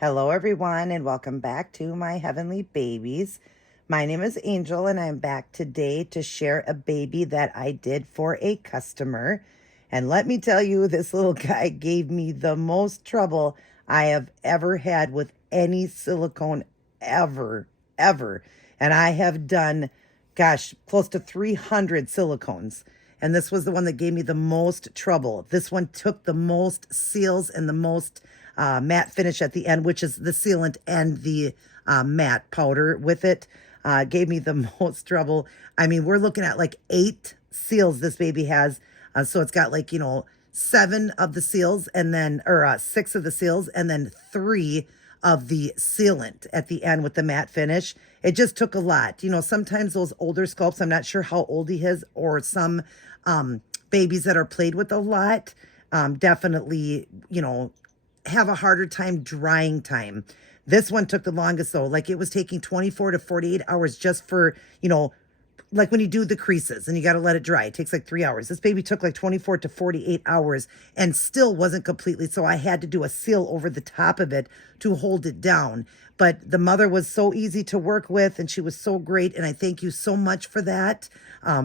Hello, everyone, and welcome back to my heavenly babies. My name is Angel, and I'm back today to share a baby that I did for a customer. And let me tell you, this little guy gave me the most trouble I have ever had with any silicone ever. And I have done, gosh, close to 300 silicones. And this was the one that gave me the most trouble. This one took the most seals and the most matte finish at the end, which is the sealant and the matte powder with it. Gave me the most trouble. I mean, we're looking at like 8 seals this baby has. So it's got like, 7 of the seals and then, or 6 of the seals and then 3 of the sealant at the end with the matte finish. It just took a lot. Sometimes those older sculpts, I'm not sure how old he is, or some babies that are played with a lot, definitely, have a harder time drying time. This one took the longest though. Like it was taking 24 to 48 hours just for, like when you do the creases and you got to let it dry, it takes like 3 hours. This baby took like 24 to 48 hours and still wasn't completely. So I had to do a seal over the top of it to hold it down. But the mother was so easy to work with and she was so great. And I thank you so much for that,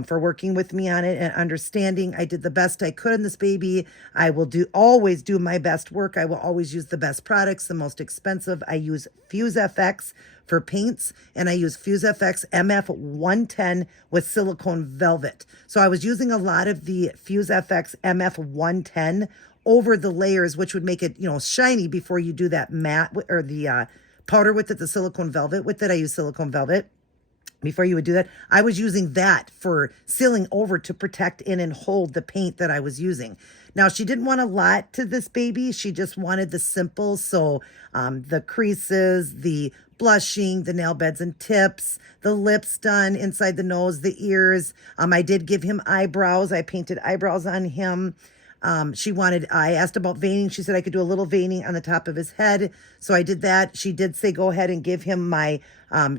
for working with me on it and understanding. I did the best I could in this baby. I will always do my best work. I will always use the best products, the most expensive. I use Fuse FX for paints, and I use Fuse FX MF 110 with silicone velvet. So I was using a lot of the Fuse FX MF 110 over the layers, which would make it, shiny before you do that matte or the powder with it, the silicone velvet with it. I use silicone velvet. Before you would do that, I was using that for sealing over to protect in and hold the paint that I was using. Now, she didn't want a lot to this baby. She just wanted the simple. So the creases, the blushing, the nail beds and tips, the lips done inside the nose, the ears. I did give him eyebrows. I painted eyebrows on him. I asked about veining. She said I could do a little veining on the top of his head. So I did that. She did say, go ahead and give him my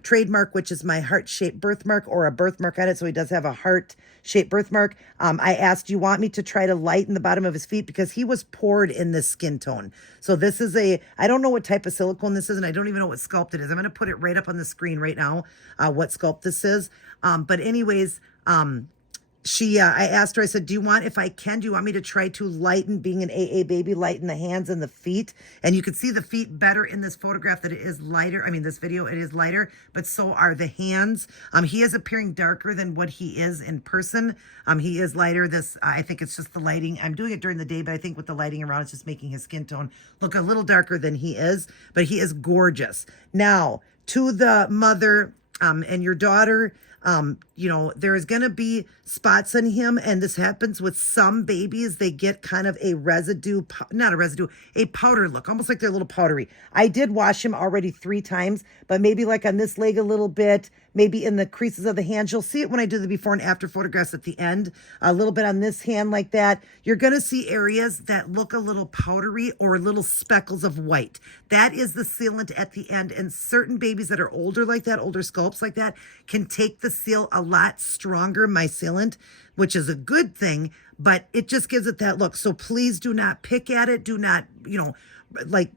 trademark, which is my heart-shaped birthmark or a birthmark on it. So he does have a heart-shaped birthmark. I asked, do you want me to try to lighten the bottom of his feet? Because he was poured in this skin tone. So this is I don't know what type of silicone this is, and I don't even know what sculpt it is. I'm going to put it right up on the screen right now, what sculpt this is. But anyways, I asked her, I said, do you want me to try to lighten, being an AA baby, lighten the hands and the feet? And you can see the feet better in this photograph that it is lighter. I mean, this video, it is lighter, but so are the hands. He is appearing darker than what he is in person. He is lighter. I think it's just the lighting. I'm doing it during the day, but I think with the lighting around, it's just making his skin tone look a little darker than he is, but he is gorgeous. Now, to the mother and your daughter, there's going to be spots on him, and this happens with some babies. They get kind of a a powder look, almost like they're a little powdery. I did wash him already 3 times, but maybe like on this leg a little bit, maybe in the creases of the hands. You'll see it when I do the before and after photographs at the end, a little bit on this hand like that. You're going to see areas that look a little powdery or little speckles of white. That is the sealant at the end, and certain babies that are older like that, older sculpts like that, can take the seal a lot stronger, my sealant, which is a good thing, but it just gives it that look. So please do not pick at it. Do not,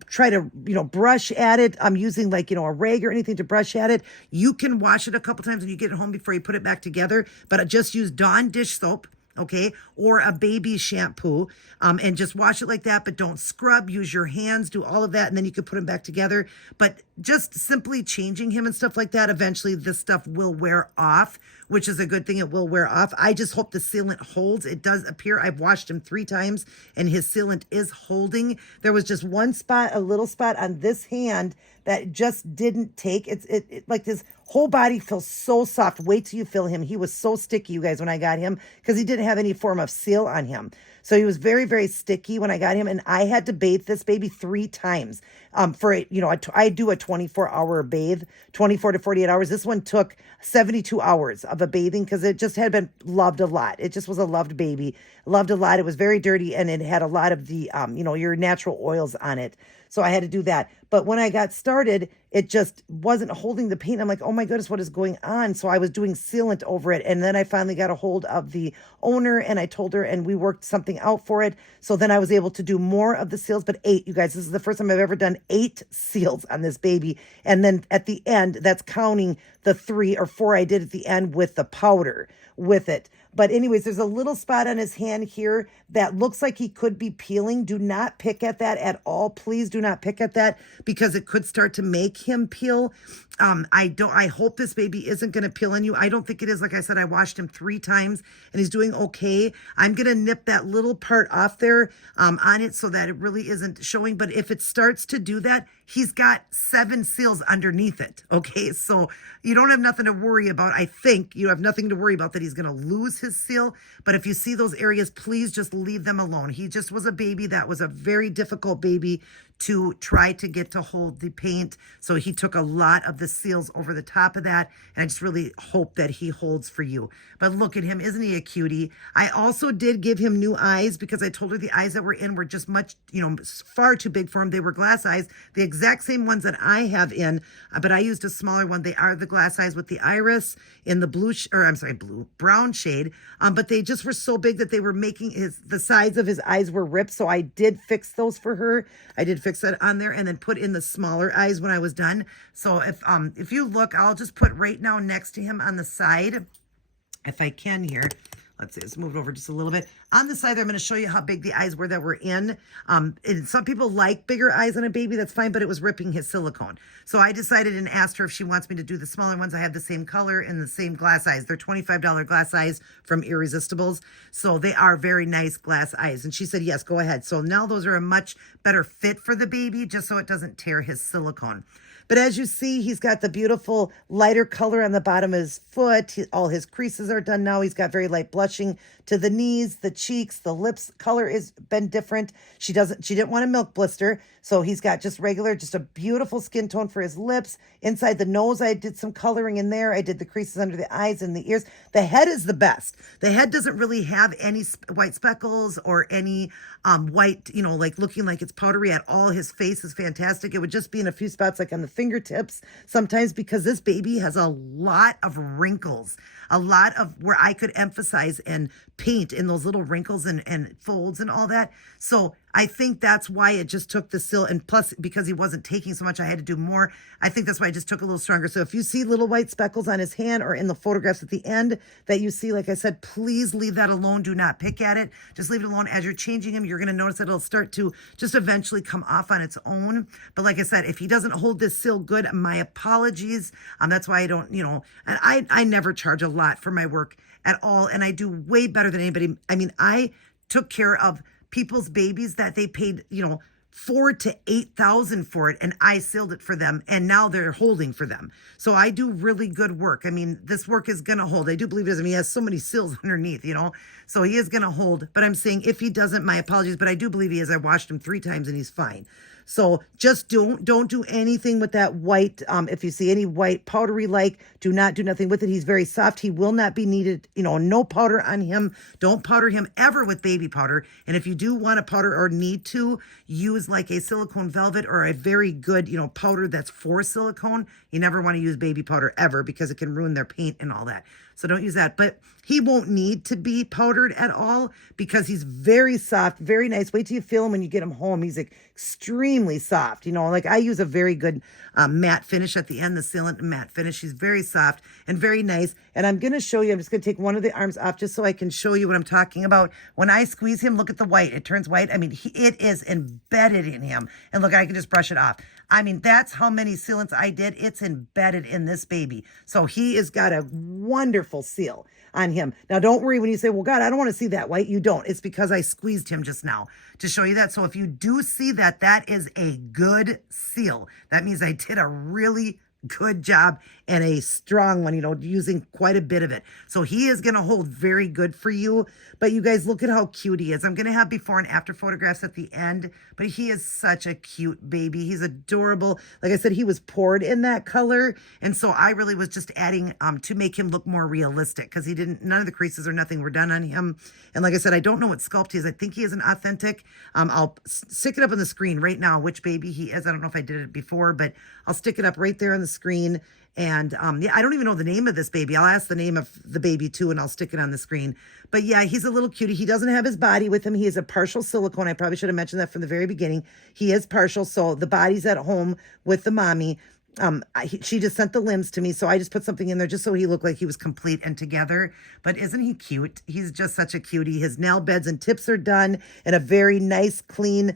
try to, brush at it. I'm using a rag or anything to brush at it. You can wash it a couple times when you get it home before you put it back together, but I just use Dawn dish soap. Okay, or a baby shampoo, and just wash it like that, but don't scrub. Use your hands, do all of that, and then you can put them back together. But just simply changing him and stuff like that, eventually this stuff will wear off, which is a good thing. It will wear off. I just hope the sealant holds. It does appear. I've washed him 3 times, and his sealant is holding. There was just one spot, a little spot on this hand that just didn't take. It like his whole body feels so soft. Wait till you feel him. He was so sticky, you guys, when I got him, because he didn't have any form of seal on him. So he was very, very sticky when I got him, and I had to bathe this baby 3 times. I do a 24-hour bathe, 24 to 48 hours. This one took 72 hours of a bathing because it just had been loved a lot. It just was a loved baby, loved a lot. It was very dirty, and it had a lot of the, your natural oils on it. So I had to do that. But when I got started, it just wasn't holding the paint. I'm like, oh my goodness, what is going on? So I was doing sealant over it. And then I finally got a hold of the owner and I told her, and we worked something out for it. So then I was able to do more of the seals, but 8, you guys, this is the first time I've ever done 8 seals on this baby. And then at the end, that's counting the 3 or 4 I did at the end with the powder with it. But anyways, there's a little spot on his hand here that looks like he could be peeling. Do not pick at that at all. Please do not pick at that because it could start to make him peel. I hope this baby isn't going to peel on you. I don't think it is. Like I said, I washed him 3 times and he's doing okay. I'm going to nip that little part off there on it so that it really isn't showing. But if it starts to do that, he's got 7 seals underneath it. Okay, so you don't have nothing to worry about. I think you have nothing to worry about that he's going to lose his seal. But if you see those areas, please just leave them alone. He just was a baby that was a very difficult baby to try to get to hold the paint. So he took a lot of the seals over the top of that. And I just really hope that he holds for you. But look at him. Isn't he a cutie? I also did give him new eyes because I told her the eyes that were in were just much, far too big for him. They were glass eyes, the exact same ones that I have in, but I used a smaller one. They are the glass eyes with the iris in the brown shade. But they just were so big that they were making the sides of his eyes were ripped. So I did fix those for her. I did fix that on there and then put in the smaller eyes when I was done. So if you look, I'll just put right now next to him on the side, if I can here. Let's see, let's move it over just a little bit. On the side there, I'm going to show you how big the eyes were that were in. And some people like bigger eyes on a baby. That's fine, but it was ripping his silicone. So I decided and asked her if she wants me to do the smaller ones. I have the same color and the same glass eyes. They're $25 glass eyes from Irresistibles. So they are very nice glass eyes. And she said, yes, go ahead. So now those are a much better fit for the baby, just so it doesn't tear his silicone. But as you see, he's got the beautiful lighter color on the bottom of his foot. All his creases are done now. He's got very light blushing to the knees, the cheeks, the lips color has been different. She didn't want a milk blister. So he's got just a beautiful skin tone for his lips. Inside the nose, I did some coloring in there. I did the creases under the eyes and the ears. The head is the best. The head doesn't really have any white speckles or any white, like looking like it's powdery at all. His face is fantastic. It would just be in a few spots like on the fingertips sometimes because this baby has a lot of wrinkles, a lot of where I could emphasize and paint in those little wrinkles and folds and all that. So I think that's why it just took the seal. And plus, because he wasn't taking so much, I had to do more. I think that's why I just took a little stronger. So if you see little white speckles on his hand or in the photographs at the end that you see, like I said, please leave that alone. Do not pick at it. Just leave it alone. As you're changing him, you're going to notice that it'll start to just eventually come off on its own. But like I said, if he doesn't hold this seal good, my apologies. That's why I don't, and I never charge a lot for my work at all. And I do way better than anybody. I mean, I took care of people's babies that they paid, $4,000 to $8,000 for it, and I sealed it for them, and now they're holding for them. So I do really good work. I mean, this work is gonna hold. I do believe it is. I mean, he has so many seals underneath, so he is gonna hold. But I'm saying if he doesn't, my apologies. But I do believe he is. I washed him 3 times, and he's fine. So just don't do anything with that white. If you see any white powdery, do not do nothing with it. He's very soft. He will not be needed, no powder on him. Don't powder him ever with baby powder. And if you do want to powder or need to, use like a silicone velvet or a very good, powder that's for silicone. You never want to use baby powder ever because it can ruin their paint and all that. So don't use that. But he won't need to be powdered at all because he's very soft, very nice. Wait till you feel him when you get him home. He's extremely soft. Like I use a very good matte finish at the end, the sealant matte finish. He's very soft and very nice. And I'm going to show you, I'm just going to take one of the arms off just so I can show you what I'm talking about. When I squeeze him, look at the white. It turns white. I mean, it is embedded in him. And look, I can just brush it off. I mean, that's how many sealants I did. It's embedded in this baby. So he has got a wonderful seal on him. Now, don't worry when you say, well, God, I don't want to see that white. You don't. It's because I squeezed him just now to show you that. So if you do see that, that is a good seal. That means I did a really good job and a strong one, using quite a bit of it. So he is going to hold very good for you. But you guys, look at how cute he is. I'm going to have before and after photographs at the end, but he is such a cute baby. He's adorable. Like I said, he was poured in that color. And so I really was just adding to make him look more realistic, because none of the creases or nothing were done on him. And like I said, I don't know what sculpt he is. I think he is an authentic. I'll stick it up on the screen right now, which baby he is. I don't know if I did it before, but I'll stick it up right there on the screen. And yeah, I don't even know the name of this baby. I'll ask the name of the baby too, and I'll stick it on the screen. But yeah, he's a little cutie. He doesn't have his body with him. He is a partial silicone. I probably should have mentioned that from the very beginning. He is partial, so the body's at home with the mommy. She just sent the limbs to me, so I just put something in there just so he looked like he was complete and together. But isn't he cute? He's just such a cutie. His nail beds and tips are done in a very nice, clean,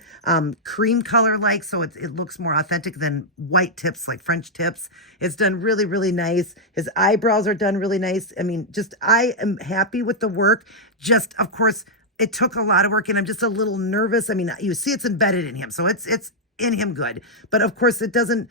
cream color like, so it looks more authentic than white tips, like French tips. It's done really, really nice. His eyebrows are done really nice. I mean, I am happy with the work. Just, of course, it took a lot of work, and I'm just a little nervous. I mean, you see it's embedded in him, so it's in him good. But of course, it doesn't,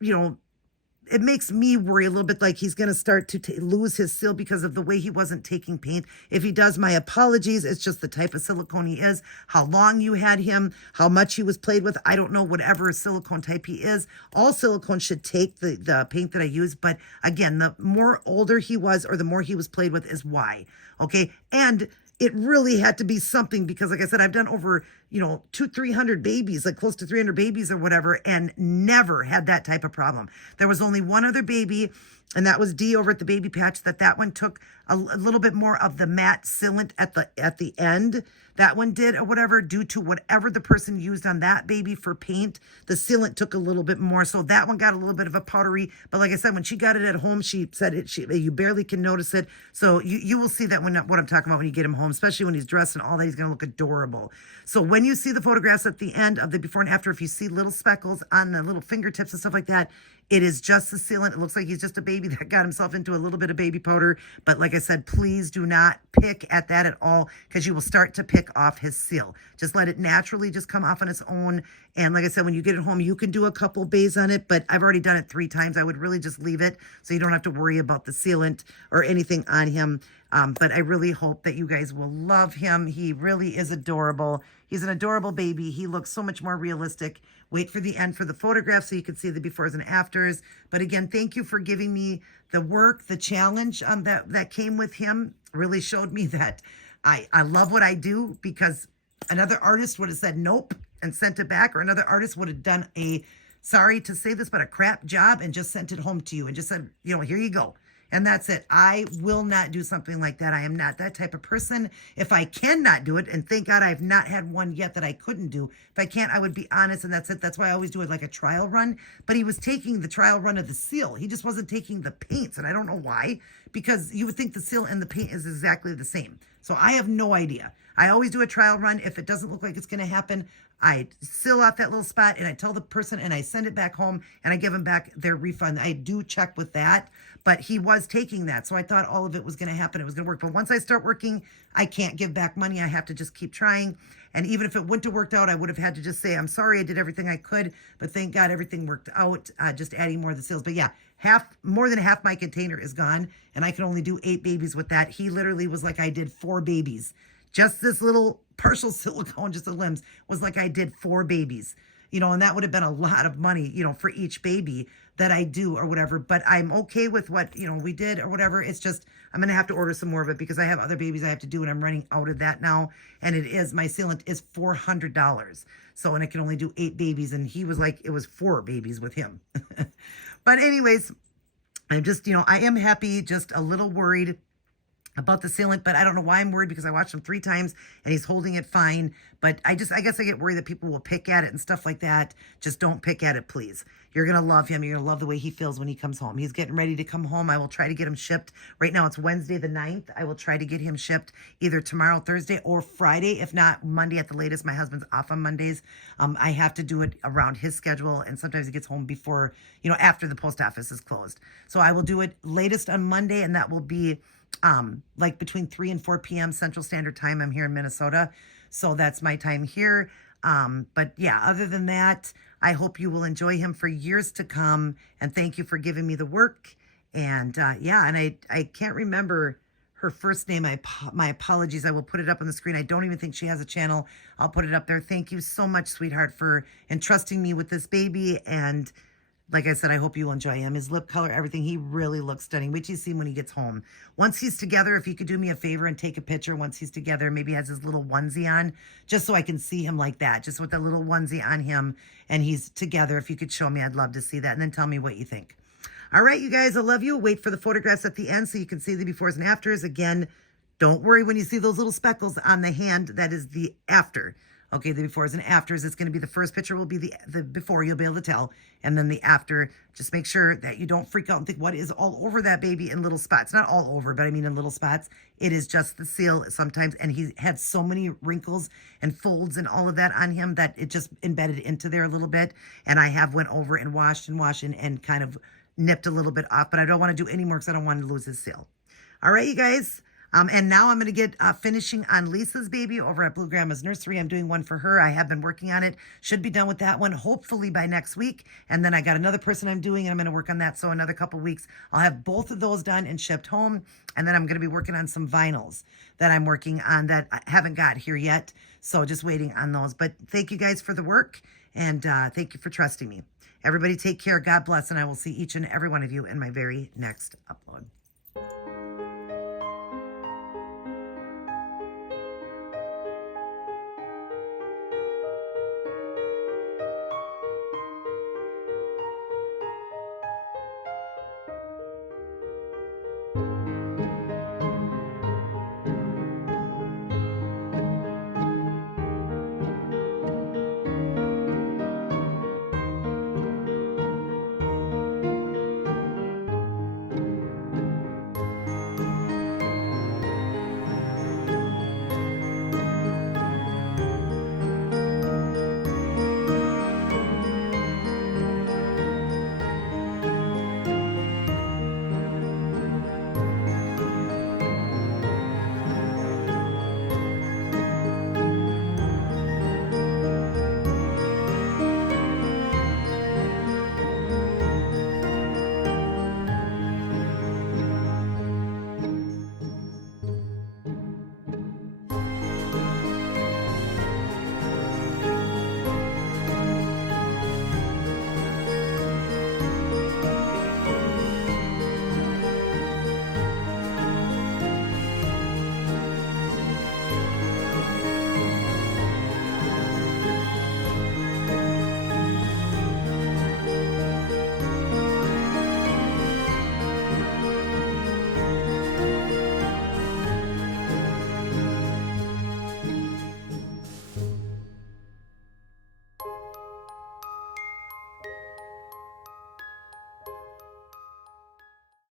it makes me worry a little bit, like he's going to start to lose his seal because of the way he wasn't taking paint. If he does, my apologies. It's just the type of silicone he is, how long you had him, how much he was played with. I don't know, whatever silicone type he is. All silicone should take the paint that I use. But again, the more older he was or the more he was played with is why. Okay. And it really had to be something, because like I said, I've done over, 300 babies, like close to 300 babies or whatever, and never had that type of problem. There was only one other baby, and that was Dee over at the Baby Patch, that one took a little bit more of the matte sealant at the end. That one did, or whatever, due to whatever the person used on that baby for paint. The sealant took a little bit more, so that one got a little bit of a powdery. But like I said, when she got it at home, she said you barely can notice it. So you will see that what I'm talking about when you get him home, especially when he's dressed and all that. He's going to look adorable. So when you see the photographs at the end of the before and after, if you see little speckles on the little fingertips and stuff like that, it is just the sealant. It looks like he's just a baby that got himself into a little bit of baby powder. But like I said, please do not pick at that at all, because you will start to pick off his seal. Just let it naturally just come off on its own. And like I said, when you get it home, you can do a couple bays on it, but I've already done it 3 times. I would really just leave it so you don't have to worry about the sealant or anything on him. But I really hope that you guys will love him. He really is adorable. He's an adorable baby. He looks so much more realistic. Wait for the end for the photograph so you can see the befores and afters. But again, thank you for giving me the work, the challenge that came with him. Really showed me that I love what I do, because another artist would have said nope and sent it back, or another artist would have done sorry to say this, but a crap job and just sent it home to you and just said, here you go. And that's it. I will not do something like that. I am not that type of person. If I cannot do it, and thank God I've not had one yet that I couldn't do. If I can't, I would be honest, and that's it. That's why I always do it like a trial run. But he was taking the trial run of the seal. He just wasn't taking the paints, and I don't know why, because you would think the seal and the paint is exactly the same. So I have no idea. I always do a trial run. If it doesn't look like it's going to happen, I seal out that little spot, and I tell the person, and I send it back home, and I give them back their refund. I do check with that, but he was taking that. So I thought all of it was going to happen. It was going to work. But once I start working, I can't give back money. I have to just keep trying. And even if it wouldn't have worked out, I would have had to just say, I'm sorry, I did everything I could, but thank God everything worked out, just adding more of the seals. But yeah, more than half my container is gone, and I can only do 8 babies with that. He literally was like, I did 4 babies. Just this little partial silicone, just the limbs, was like I did 4 babies, and that would have been a lot of money, for each baby that I do or whatever. But I'm okay with what, we did or whatever. It's just, I'm going to have to order some more of it, because I have other babies I have to do, and I'm running out of that now. And my sealant is $400. So, and it can only do 8 babies. And he was like, it was 4 babies with him. But anyways, I'm just, I am happy, just a little worried about the sealant, but I don't know why I'm worried, because I watched him 3 times and he's holding it fine. But I guess I get worried that people will pick at it and stuff like that. Just don't pick at it, please. You're going to love him. You're going to love the way he feels when he comes home. He's getting ready to come home. I will try to get him shipped. Right now it's Wednesday the 9th. I will try to get him shipped either tomorrow, Thursday, or Friday. If not, Monday at the latest. My husband's off on Mondays. I have to do it around his schedule, and sometimes he gets home before, after the post office is closed. So I will do it latest on Monday, and that will be like between 3 and 4 p.m. Central Standard Time. I'm here in Minnesota, so that's my time here. But yeah, other than that, I hope you will enjoy him for years to come, and thank you for giving me the work. And yeah, and I can't remember her first name. My apologies. I will put it up on the screen. I don't even think she has a channel. I'll put it up there. Thank you so much, sweetheart, for entrusting me with this baby. And like I said, I hope you'll enjoy him. His lip color, everything, he really looks stunning. Wait till you see him when he gets home. Once he's together, if you could do me a favor and take a picture once he's together, maybe he has his little onesie on, just so I can see him like that, just with that little onesie on him, and he's together. If you could show me, I'd love to see that, and then tell me what you think. All right, you guys, I love you. Wait for the photographs at the end so you can see the befores and afters. Again, don't worry when you see those little speckles on the hand. That is the after. Okay, the befores and afters. It's going to be the first picture will be the before, you'll be able to tell. And then the after, just make sure that you don't freak out and think, what is all over that baby in little spots? Not all over, but I mean in little spots. It is just the seal sometimes. And he had so many wrinkles and folds and all of that on him that it just embedded into there a little bit. And I have went over and washed and kind of nipped a little bit off. But I don't want to do any more because I don't want to lose his seal. All right, you guys. And now I'm going to get finishing on Lisa's baby over at Blue Grandma's Nursery. I'm doing one for her. I have been working on it. Should be done with that one hopefully by next week. And then I got another person I'm doing, and I'm going to work on that. So another couple weeks, I'll have both of those done and shipped home. And then I'm going to be working on some vinyls that I'm working on that I haven't got here yet. So just waiting on those. But thank you guys for the work, and thank you for trusting me. Everybody take care. God bless, and I will see each and every one of you in my very next upload.